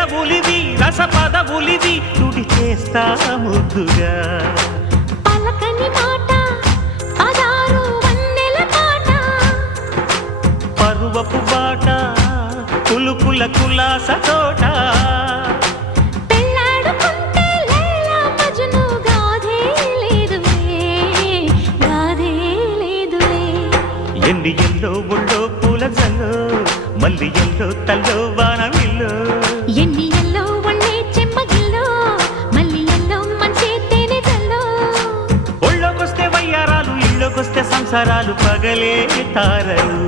పెదవులివి రసపదవులివి తుడి చేస్తా ముద్దుగా పలకని మాట పదారు వన్నెల పాట పరువపు బాట కులుకుల కులాస తోట పెళ్ళాడుకుంటే లైలా మజ్ను గాథే లేదులే గాథే లేదులే ఎన్ని ఎల్లో ఒళ్ళో పూల జల్లో మల్లి ఎల్లో తల్లో వానవిల్లో ఎన్ని ఎల్లో ఒళ్ళే చెమ్మగిల్లో మల్లి ఎల్లో మంచి తేనె జల్లో ఒళ్ళోకొస్తే వయ్యారాలు ఇళ్ళోకొస్తే సంసారాలు పగలే తారలు